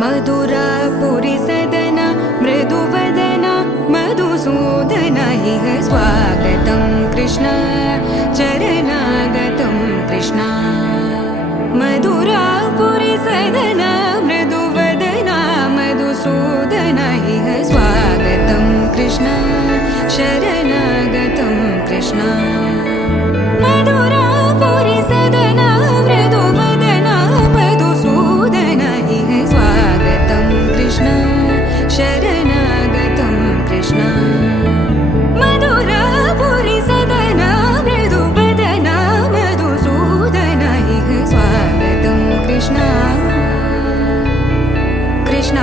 मधुरापुरी सदन मृदुवदन मधुसूदन इह स्वागतं कृष्ण चरणागतं कृष्ण मधुरापुरी सदन मृदुवदन मधुसूदन इह स्वागतं कृष्ण शरणागतं कृष्ण मधुरापुरी सदन मृदुवदन मधुसूदन इह स्वागतं कृष्ण शरणागतं कृष्ण मधुरापुरी सदन मृदुवदन मधुसूदन इह स्वागतं कृष्ण कृष्ण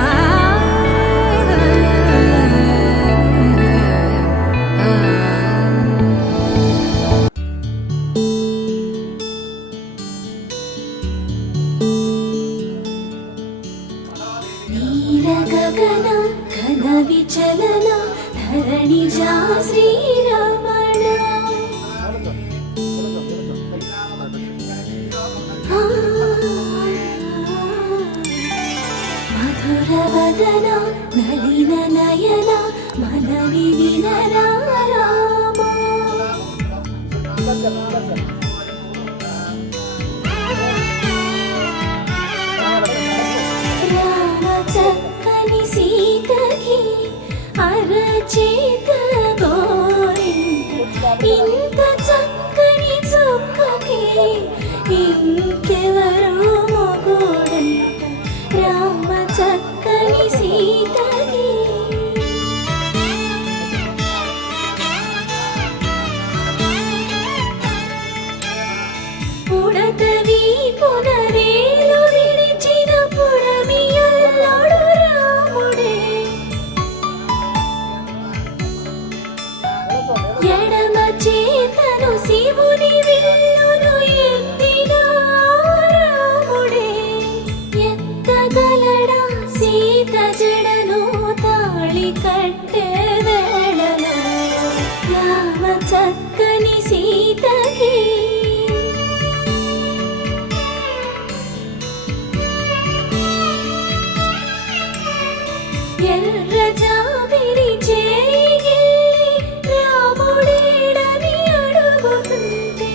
गगन घन विचलन धरणिजा श्रीरमण मधुरवदन नलिन नयन मन विविनर राम చక్కని సీతకి అరచేత గోరింట ఇంత చక్కని చుక్కకి ఇంకెవరు మొగుడంట రామ చక్కని సీతకి ఉడతవి పునరేలు విడిచిన పుడమియల్లోడు రాముడే ఎడమ చేతను శివుని విల్లును ఎత్తిన రాముడే ఎత్తగలడా సీత జడను తాళి కట్టే వేళలో రామ చక్కని సీతకి ఎర్ర జాబిలి చేయి రాముడేడని అడుగుతుంటే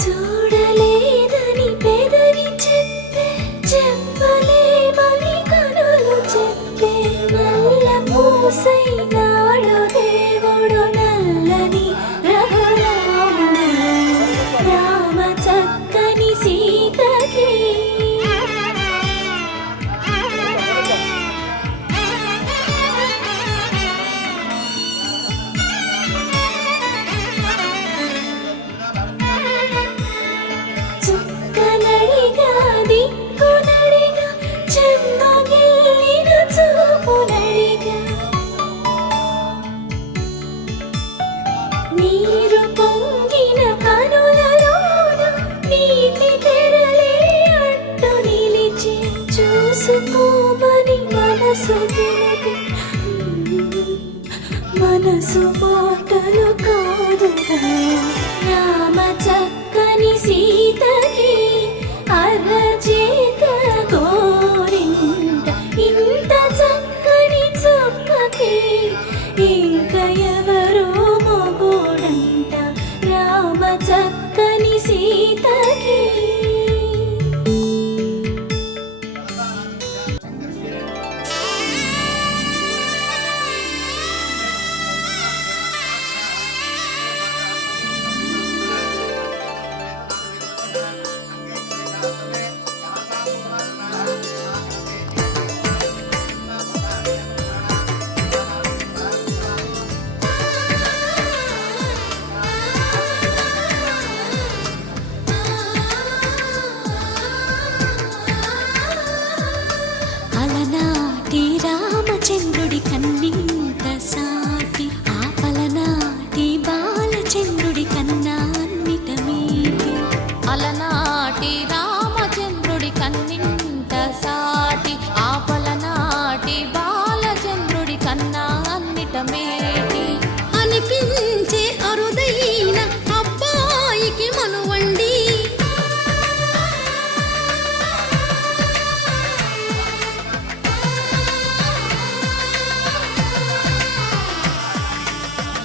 చూడలేదని పెదవి చెప్పే చెప్పలేమని కనులు చెప్పే నల్ల పూసైనాడు దేవుడు నల్లని రఘురాముడు రామ చక్కని సీతకి చుక్కనడిగా దిక్కునడిగా చెమ్మగిల్లిన చూపునడిగా నీరు పొంగిన కనులలోన నీటి తెరలే అడ్డు నిలిచి చూసుకోమని మనసు తెలిపి మనసు మాటలు కాదుగా రామ చక్కని సీతకి అరచేత గోరింట ఇంత చక్కని చుక్కకి ఇంక ఎవరు మొగుడంట రామ చక్కని సీతకి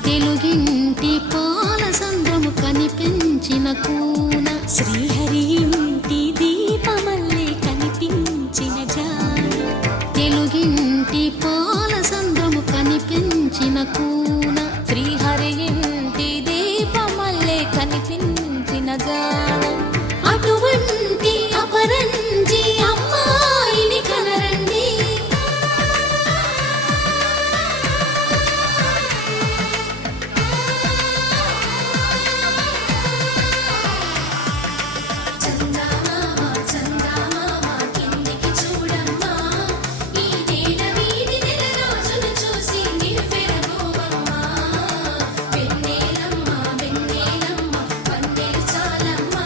తెలుగింటి పాల సంద్రము కనిపించిన కూన శ్రీహరి ఇంటి దీపమల్లే కనిపించిన జాన తెలుగింటి పాల సంద్రము కనిపించిన కూన శ్రీహరి ఇంటి దీపమల్లే కనిపించిన జాన అటువంటి అపరంజి అమ్మాయిని కనరండి. చందమామ చందమామ కిందికి చూడమ్మా ఈ నేల వీధి నెల రోజులు చూసి నివ్వెరబోవమ్మా వెన్నెలమ్మ వెన్నెలమ్మ వన్నెలు చాలమ్మా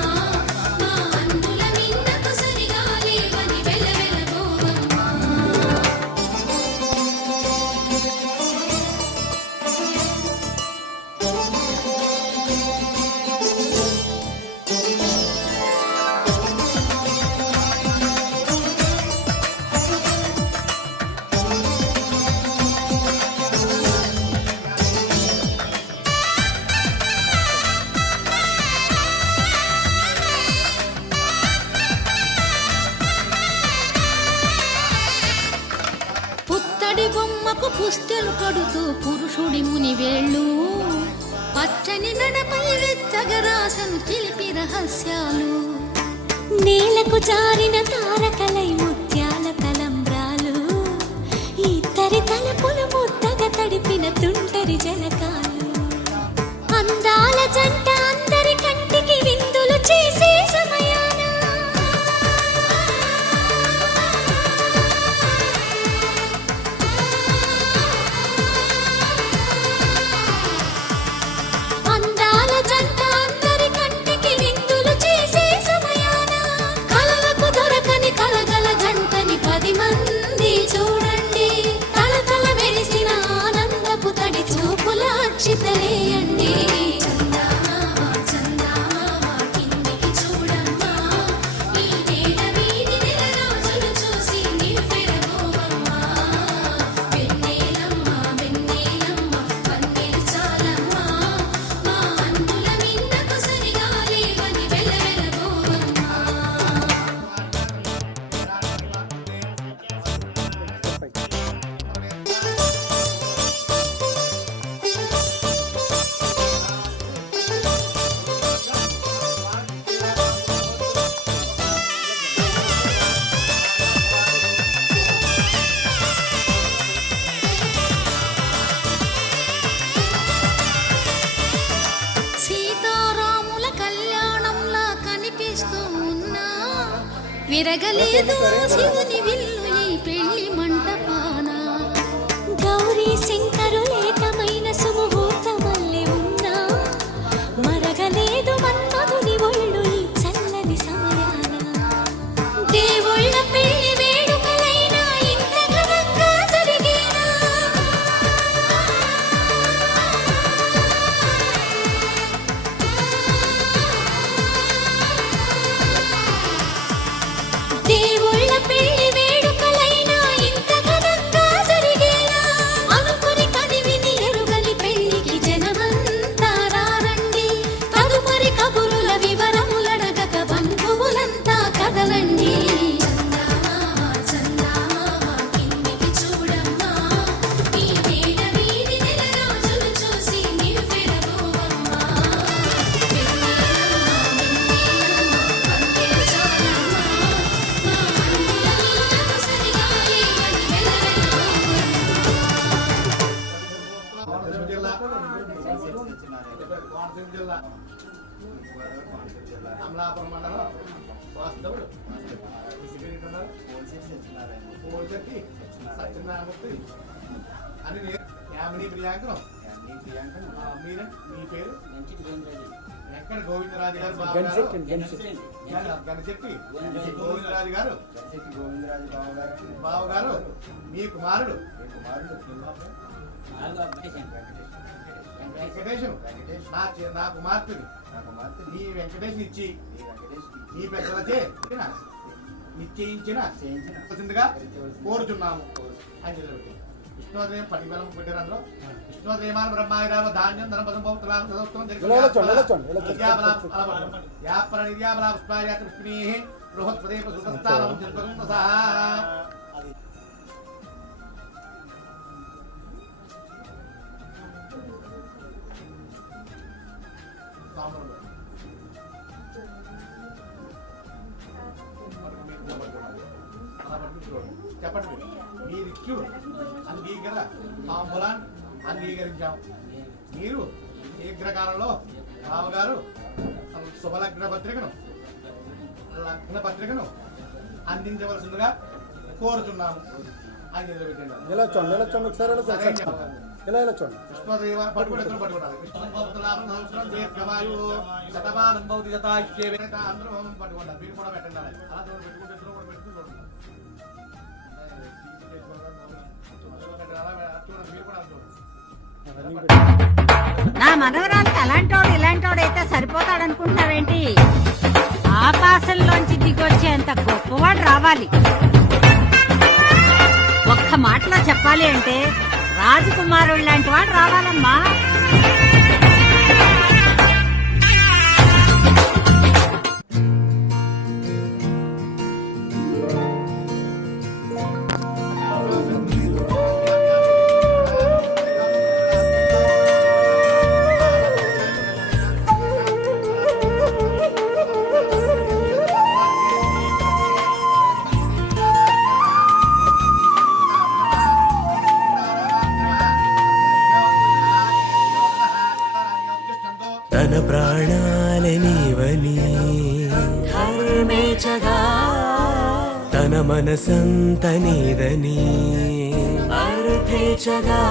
మా అందుల మిన్నకు సరిగా లేవని వెలవెలబోవమ్మా పుత్తడి బొమ్మకు పుస్తెలు కడుతూ పురుషుడి ముని వేళ్ళు పచ్చని నడపై వెచ్చగరాసను చిలిపి రహస్యాలు నేలకు జారిన తారకలై ముత్యాల తలంబ్రాలు ఇద్దరి తలపులు ముద్దగా తడిపిన తుంటరి జలకాలు అందాల జంట అందరి కంటికి విందులు చేసే సమయాన అందాల జంట అందరి కంటికి విందులు చేసే సమయాన కలలకు దొరకని కలగల జంటని 10 మంది చూడండి తలతల మెరిసిన ఆనందపు తడి చూపుల అక్షితలేయండి చందమామ చందమామ కిందికి చూడమ్మా ఈ నేల వీధి నెల రోజులు చూసి నివ్వెరబోవమ్మా వెన్నెలమ్మ వెన్నెలమ్మ వన్నెలు చాలమ్మా మా అందుల మిన్నకు సరిగా లేవని వెలవెలబోవమ్మా సీతారాముల కళ్యాణంలా కనిపిస్తూ ఉన్నా విరగలేదు శివుని విల్లు ఈ పెళ్లి మంటపాన గౌరీ శంకరులేకమైన సుముహూర్తమల్లె ఉన్నా మరగలేదు మన్మధుని ఒళ్ళు ఈ చల్లని సమయాన దేవుళ్ళ పెళ్లి వేడుకలైనా ఇంత ఘనంగా జరిగేనా దేవుళ్ళ పెళ్లి వేడుకలైనా ఇంత ఘనంగా జరిగేనా అనుకుని కదివిని ఎరుగని పెళ్లికి జనమంతా రారండి తదుపరి కబురుల వివరములడగక బంధువులంతా కదలండి చందమామ చందమామ కిందికి చూడమ్మా ఈ నేల వీధి నెల రోజులు చూసి నివ్వెరబోవమ్మా వెన్నెలమ్మ వెన్నెలమ్మ వన్నెలు చాలమ్మా మా అందుల మిన్నకు సరిగా లేవని వెలవెలబోవమ్మా కోనసీమ జిల్లా అమలాపురం మండలం వాస్తవుడు పోల్చెట్టి సత్యనారాయణమూర్తి అని యామిని ప్రియాంకరం మీరే మీ పేరు ఎక్కడ గోవిందరాజు గారు గణశెట్టి గోవిందరాజు గారు బావగారు మీ కుమారుడు వెంకటేశం నా కుమార్తెని నీ వెంకటేశం ఇచ్చి నీ పెద్దలచే నిశ్చయించిన కోరుచున్నాము అని విష్ణుదేవం పడిబలం పెట్టారు అందులో విష్ణుదేవాన్ బ్రహ్మాయిరామ ధాన్యం ధనపదం పౌత్రాం సదోత్తం యాపరనిర్యాబలా పుష్పాయాత పుష్పిణీః బృహత్పదే సుతస్థానం జల్పగం సహా చెప్పండి మీరు ఇచ్చు అంగీకర తాంబూలాన్ని అంగీకరించాం. మీరు శీఘ్రకాలంలో రావుగారు శుభలగ్న పత్రికను లగ్న పత్రికను అందించవలసిందిగా కోరుతున్నాము అని నిలబెట్టండి. ఇలా చూడండి ఒకసారి ఇలా చూడండి. విష్ణుదేవ పట్టుకుంటారు దీర్ఘవాయు శతమానం భౌతి శతాయుష్యేవేత అందరూ పట్టుకుంటారు. మీరు కూడా పెట్టండి. అలా పెట్టుకుంటే ఇద్దరు కూడా పెట్టుకుని చూడండి. నా మనవరాలకి అలాంటోడు ఇలాంటోడు అయితే సరిపోతాడు అనుకుంటున్నావేంటి? ఆకాశంలోంచి దిగొచ్చేంత గొప్పవాడు రావాలి. ఒక్క మాటలో చెప్పాలి అంటే రాజకుమారుడు లాంటి వాడు రావాలమ్మా. తన ప్రాణాలనివని ధర్మేచగా తన మనసంత నీదని అర్థేచగా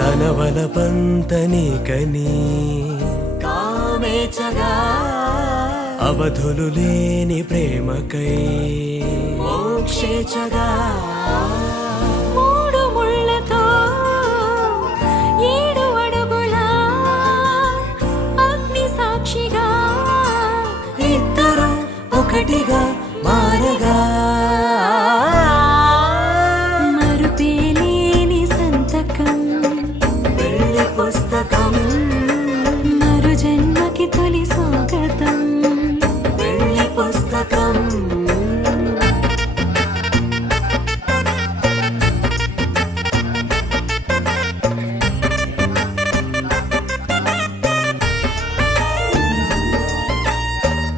తన వలపంత నీకని కామేచగా అవధులు లేని ప్రేమకై మోక్షేచగా మూడు ముళ్ళతో 7 అడుగుల అగ్ని సాక్షిగా ఇద్దరు ఒకటిగా మారగా మరుపేలేని సంతకం పెళ్లి పుస్తకం మరు జన్మకి తొలి స్వాగతం పెళ్లి పుస్తకం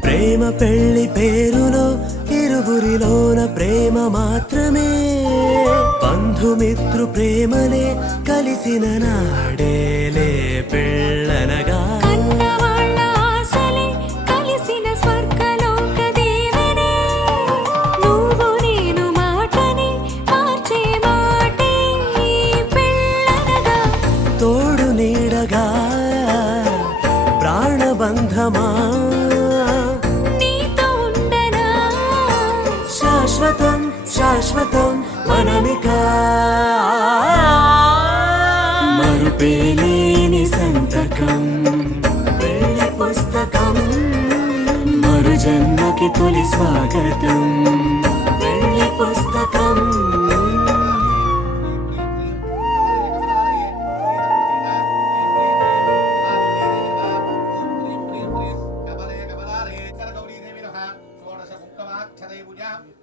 ప్రేమ పెళ్లి పేరులో ఇరువురిలోన ప్రేమ మాత్రమే బంధుమిత్రు ప్రేమనే కలిసిన నాడేలే పెళ్ళనగా కన్నవాళ్ళ ఆశలే కలిసిన స్వర్గలోక దేవనే నువ్వు నేను మాటని మార్చే మాటే పెళ్ళనగా తోడు నీడగా ప్రాణబంధమా నీతో ఉండనా శాశ్వతం శాశ్వతం మనమిక మరుపేలేని సంతకం పెళ్లి పుస్తకం మరు జన్మకి తొలి స్వాగతం పెళ్లి పుస్తకం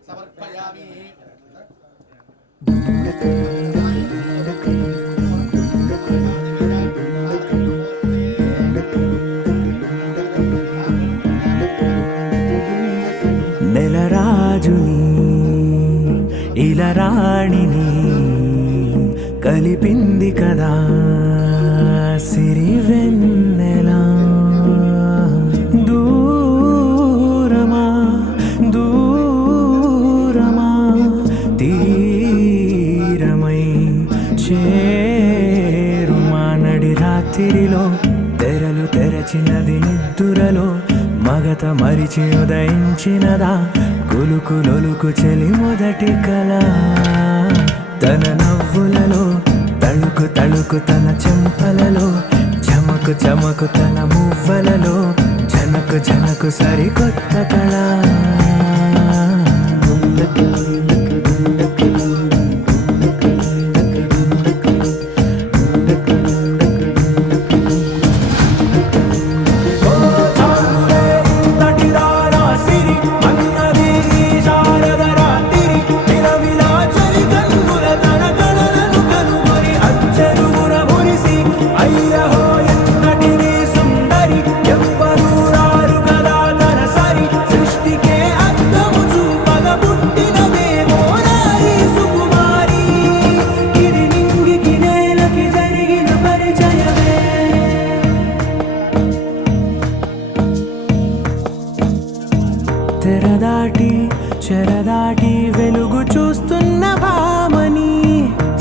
సమర్పయామి. నెలరాజుని ఇలరాణిని కలిపింది కదా సిరివెన్నెలా దూరమా దూరమా తీరమై చేరుమా నడి రాత్రిలో తెరలు తెరచినది నిద్దురలో మగత మరిచి ఉదయించినదా కులుకు లొలుకు చెలి మొదటి కళ తన నవ్వులలో తళుకు తళుకు తన చెంపలలో చమకు చమకు తన మువ్వలలో జనకు జనకు సరికొత్త కళ చెరదాటి వెలుగు చూస్తున్న భామని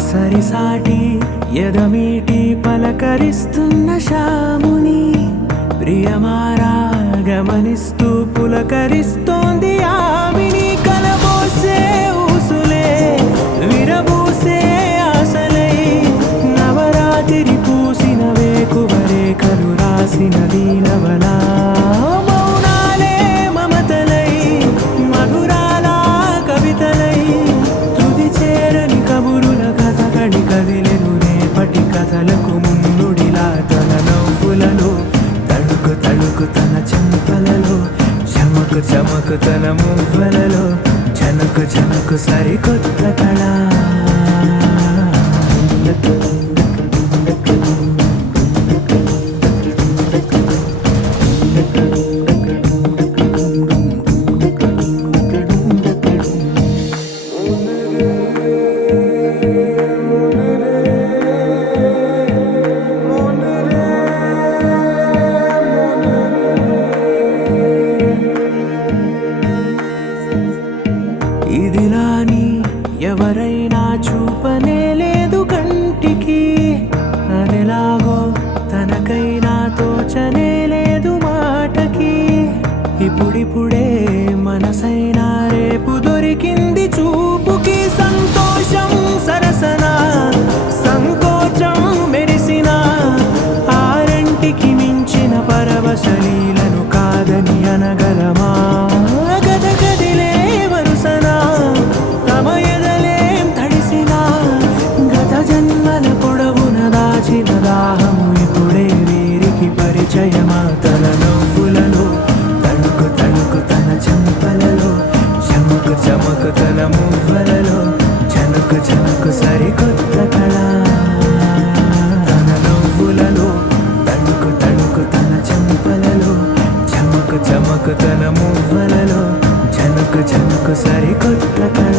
సరిసాటి ఎదమీటి పలకరిస్తున్న శాముని ప్రియమారా గమనిస్తూ పులకరిస్తోంది ఆవిని కలబోసే ఊసులే విరబూసే ఆశలై నవరాత్రి పూసిన వేకువరేఖలు రాసిన దీనవలా మౌనాలే మమతలై మధురాల కవితలై తుది చేరని కబురుల కథ కడి కదిలెను రేపటి కథలకు మున్నుడిలా తన నవ్వులలో తడుకు తడుకు తన చెంపలలో చమకు చమకు తన మువ్వలలో చనకు చనకు సరికొత్త కళ ఇదిలాని ఎవరైనా చూపనే లేదు కంటికి అదెలాగో తనకైనా తోచనే లేదు మాటకి ఇప్పుడిప్పుడే మనసైనా రేపు దొరికింది చూపుకి సంతోషం సరసన సంకోచం మెరిసిన ఆరంటికి మించిన పరవశలీలను కాదని అనగలమా గద గదిలే వరుసనా తమ ఎదలేం తడిసినా గత జన్మల పొడవున దాచిన దాహము ఇప్పుడే వీరికి పరిచయమా తన నవ్వులలో తణుకు తణుకు తన చెంపలలో చమకు చమకు తన మువ్వలలో చనుకు చనుకు సరికొత్త కళ తన నవ్వులలో తణుకు తణుకు తన చెంపలలో చమకు చమకు తన మువ్వలలో చనుకు చనుకు సరికొత్త కళ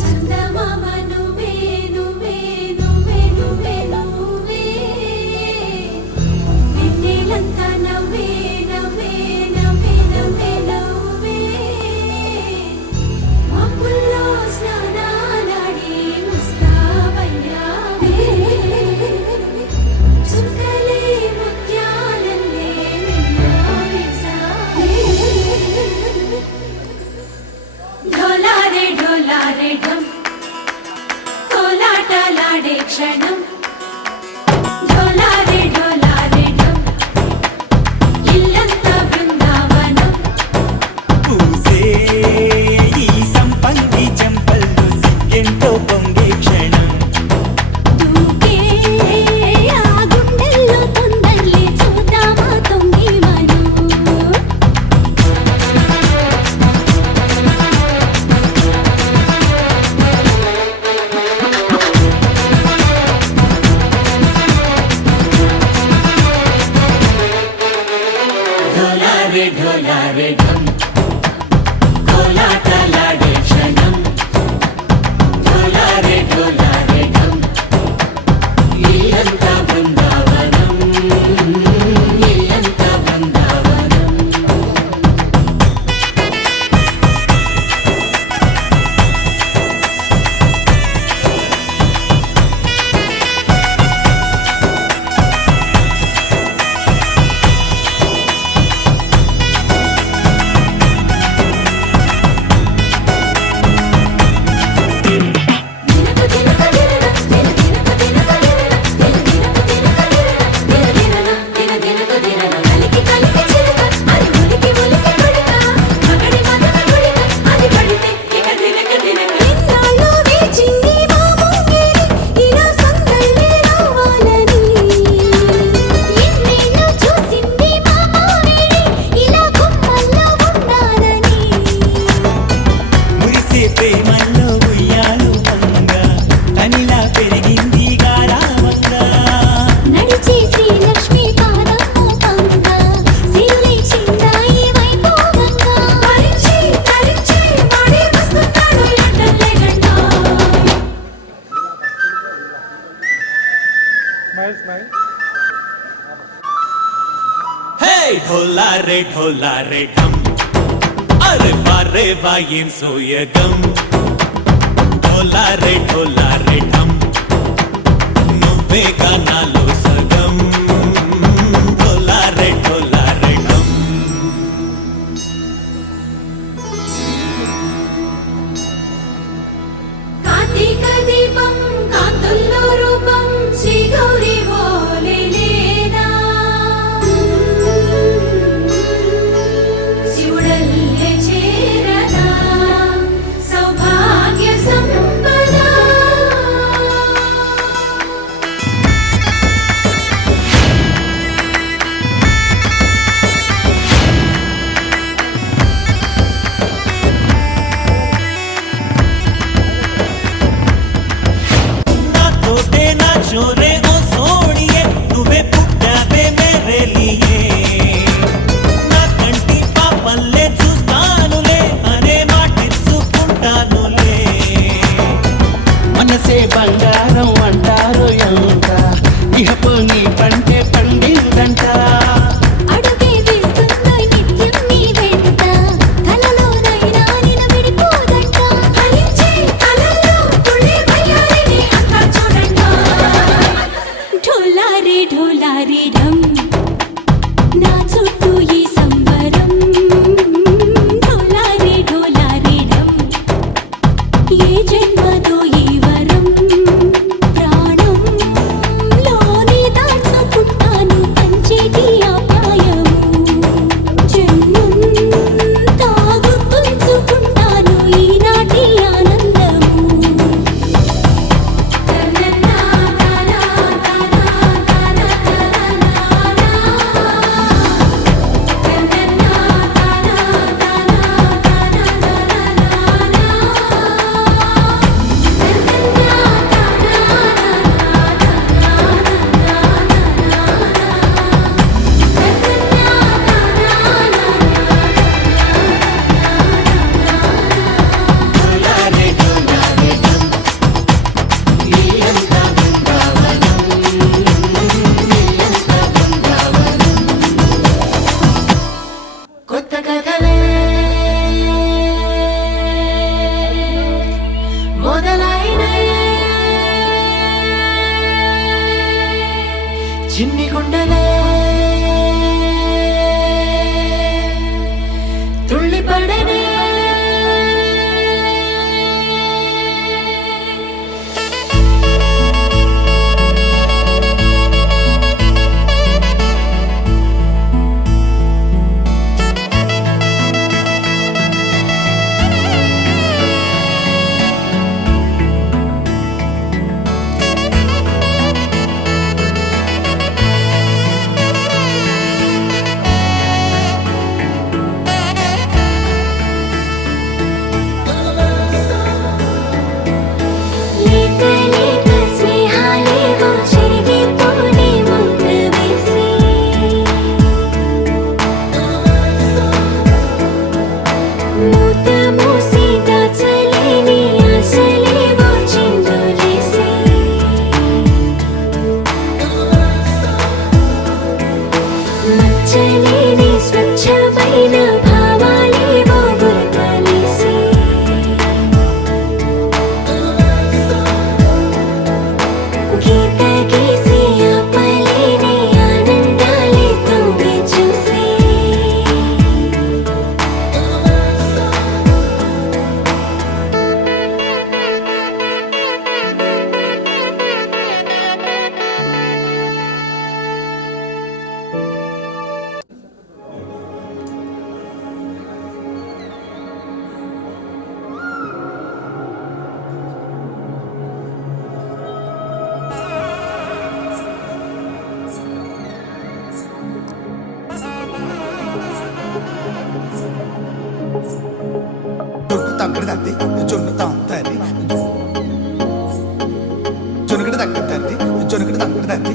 చందమామ నువ్వే నువ్వే నువ్వే నువ్వే నువ్వే వెన్నెలంతా నవ్వే నవ్వే నవ్వే నవ్వే నవ్వే మబ్బుల్లో స్నానాలాడి ముస్తాబయ్యావే చుక్కలే ముత్యాలల్లే నిన్నావేశావే ढोलारे ढोलारे ढम कोलाटलाडे क्षणम ढोलारे ढोलारे ढम इल्लंता बृंदावनम పూసే ఈ సంపంగి చెంపల్లో సిగ్గెంతో పొంగే క్షణం దూకే ఆ గుండెల్లో తొందల్లి చూద్దామా తొంగి మను ढोलारे ढोलारे ढम कोलाटलाडे क्षणम ढोलारे ढोलारे ढम ఇల్లంతా బృందావనం ఇల్లంతా బృందావనం అది పడితే ఇక దినక ढोला रे ढम अरे वारे वायें सोयगम ढोला रे ढम నువ్వే గానాలో సగం ढोला रे ढम కార్తీక దీపం కాంతుల్లో రూపం శ్రీ గౌరీ ఓలే లేనా శివుడల్లే చేరనా సౌభాగ్య సంపద నా తోటే నా చోరే ఓ సోణియే నువ్వే పుట్టావే మేరే లియే నా కంటి పాపల్లే చూస్తానులే అనే మాటిచ్చుకుంటానులే మనసే బంగారం అంటారు ఎంత ఇహ పొంగి పంటే పండిందంట అడుగే వేస్తుందోయ్ నిత్యం నీ వెంట కలలోనైనా నిన్ను విడిపోదంట ఫలించే కలల్లో తుళ్ళే వయ్యారిని అంతా చూడంట ఢోలా రే ఢమ్ నా చుట్టూ ఈ సంబరం ఢోలా రే ఢమ్ ఏ జన్మదో ఈ వరం ప్రాణం లోని దాచుకుంటాను పంచేటి అపాయము జన్మం తాగుతుంచుకుంటాను ఈనాటి ఆనందము కొత్త కథలే మొదలైనయే చిన్ని గుండెలే తుళ్ళిపడనే లేత లేత స్నేహాలేవో చెరిగిపోని ముద్ర వేసి మూత మూసి దాచలేని ఆశలేవో చిందులేసి మచ్చలేని స్వచ్ఛమైన భావాలేవో గుర్తలేసి గీత గీసి ఆపలేని ఆనందాలే తొంగి చూసి తగ్గడ తద్ది జొన్ను తాంతది జొనుగడ తగ్గ తద్ది జొనుగడ తగ్గడ తద్ది